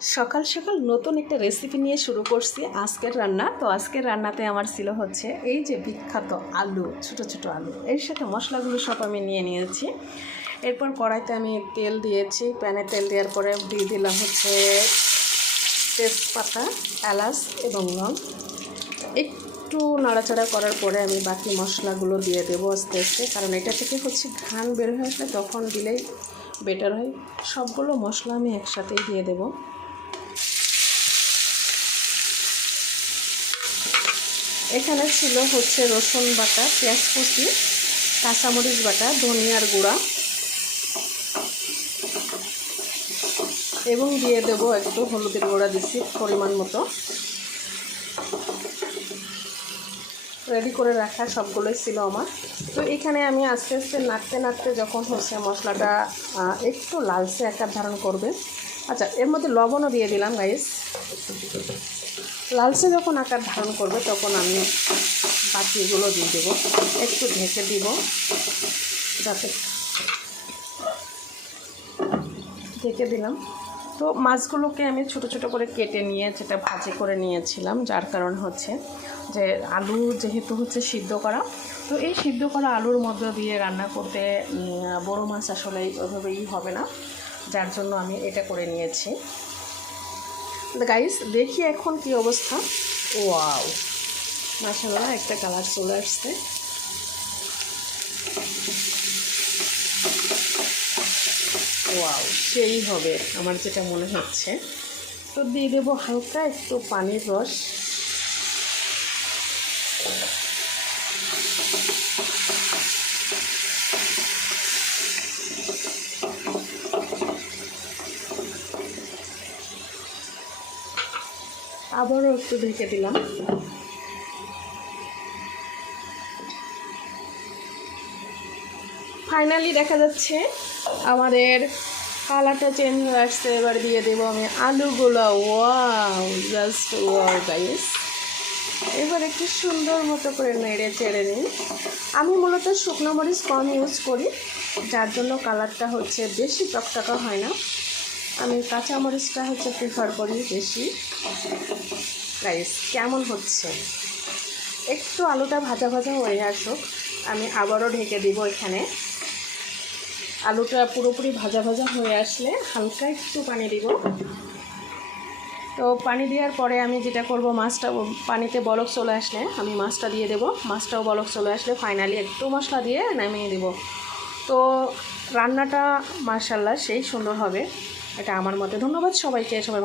সকাল সকাল নতুন একটা রেসিপি নিয়ে শুরু করছি আজকের রান্না। তো আজকের রান্নাতে আমার ছিল হচ্ছে এই যে বিখ্যাত আলু, ছোট ছোট আলু, এর সাথে মশলাগুলো সব আমি নিয়ে নিয়েছি। এরপর কড়াইতে আমি তেল দিয়েছি, প্যানে তেল দেওয়ার পরে দিয়ে দিলাম হচ্ছে তেজপাতা, এলাচ এবং লং। একটু নাড়াচাড়া করার পরে আমি বাকি মশলাগুলো দিয়ে দেবো আস্তে আস্তে, কারণ এটা থেকে হচ্ছে ঘ্রাণ বের হয়ে আসলে তখন দিলেই বেটার হয়। সবগুলো মশলা আমি একসাথেই দিয়ে দেবো। এখানে ছিল হচ্ছে রসুন বাটা, পেঁয়াজ কুচি, কাঁচামরিচ বাটা, ধনিয়ার গুঁড়া এবং দিয়ে দেব একটু হলুদের গুঁড়া দিচ্ছি পরিমাণ মতো। রেডি করে রাখা সবগুলোই ছিল আমার। তো এখানে আমি আস্তে আস্তে নাড়তে নাড়তে যখন হচ্ছে মশলাটা একটু লালচে আকার ধারণ করবে, আচ্ছা এর মধ্যে লবণও দিয়ে দিলাম গাইস। লালচে যখন আকার ধারণ করবে তখন আমি বাকিগুলো দিয়ে দেবো, একটু ঢেকে দিব যাতে, ঢেকে দিলাম। তো মাছগুলোকে আমি ছোট ছোট করে কেটে নিয়ে যেটা ভাজি করে নিয়েছিলাম, যার কারণ হচ্ছে যে আলু যেহেতু হচ্ছে সিদ্ধ করা, তো এই সিদ্ধ করা আলুর মধ্যে দিয়ে রান্না করতে বড় মাছ আসলে ওইভাবেই হবে না, যার জন্য আমি এটা করে নিয়েছি। গাইস দেখি এখন কি অবস্থা। ওয়াও, মাশাআল্লাহ একটা কালার চলে আসছে। ওয়াও, সেই হবে আমার যেটা মনে হচ্ছে। তো দিয়ে দেবো হালকা একটু পানির রস। আবারও একটু ঢেকে দিলাম। ফাইনালি দেখা যাচ্ছে আমাদের কালারটা চেঞ্জ হয়ে আসছে। এবার দিয়ে দেবো আমি আলুগুলো। Wow, just wow guys. এবার একটু সুন্দর মতো করে নেড়ে চেড়ে নিই। আমি মূলত শুকনো মরিচ কম ইউজ করি, যার জন্য কালারটা হচ্ছে বেশি টকটকা হয় না। আমি কাঁচা মরিচটা হচ্ছে প্রিফার করি বেশি। গাইস কেমন হচ্ছে, একটু আলুটা ভাজা ভাজা হয়ে আসুক, আমি আবারও ঢেকে দিব। এখানে আলুটা পুরোপুরি ভাজা ভাজা হয়ে আসলে হালকা একটু পানি দিব। তো পানি দেওয়ার পরে আমি যেটা করব, মাছটা পানিতে বলক চলে আসলে আমি মাছটা দিয়ে দেব। মাছটাও বলক চলে আসলে ফাইনালি একটু মশলা দিয়ে নামিয়ে দেব। তো রান্নাটা মাশাআল্লাহ সেই সুন্দর হবে, এটা আমার মতে। ধন্যবাদ সবাইকে, সবাই